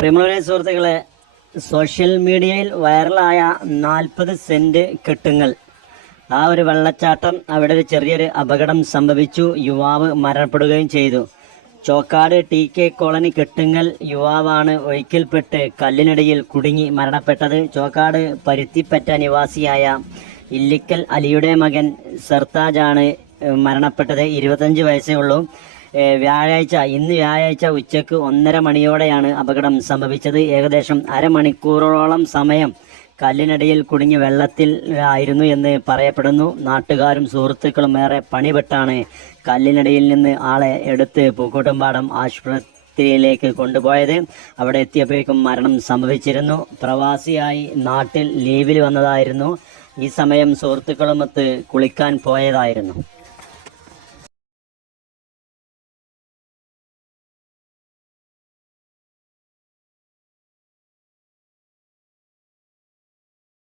പ്രിയമുള്ളവരെ സുഹൃത്തുക്കളെ, സോഷ്യൽ മീഡിയയിൽ വൈറലായ 40 സെൻറ്റ് കെട്ടുങ്ങൾ, ആ ഒരു വെള്ളച്ചാട്ടം, അവിടെ ഒരു ചെറിയൊരു അപകടം സംഭവിച്ചു. യുവാവ് മരണപ്പെടുകയും ചെയ്തു. ചോക്കാട് TK കോളനി കെട്ടുങ്ങൽ യുവാവാണ് ഒഴുക്കിൽപ്പെട്ട് കല്ലിനടിയിൽ കുടുങ്ങി മരണപ്പെട്ടത്. ചോക്കാട് പരുത്തിപ്പറ്റ നിവാസിയായ ഇല്ലിക്കൽ അലിയുടെ മകൻ സർത്താജാണ് മരണപ്പെട്ടത്. 25 വയസ്സേ ഉള്ളൂ. ഇന്ന് വ്യാഴാഴ്ച ഉച്ചയ്ക്ക് 1:30 മണിയോടെയാണ് അപകടം സംഭവിച്ചത്. ഏകദേശം അരമണിക്കൂറോളം സമയം കല്ലിനടിയിൽ കുടുങ്ങി വെള്ളത്തിൽ ആയിരുന്നു എന്ന് പറയപ്പെടുന്നു. നാട്ടുകാരും സുഹൃത്തുക്കളും ഏറെ പണിപ്പെട്ടാണ് കല്ലിനടിയിൽ നിന്ന് ആളെ എടുത്ത് പൂക്കോട്ടുംപാടം ആശുപത്രിയിലേക്ക് കൊണ്ടുപോയത്. അവിടെ എത്തിയപ്പോഴേക്കും മരണം സംഭവിച്ചിരുന്നു. പ്രവാസിയായി നാട്ടിൽ ലീവിൽ വന്നതായിരുന്നു. ഈ സമയം സുഹൃത്തുക്കളുമൊത്ത് കുളിക്കാൻ പോയതായിരുന്നു.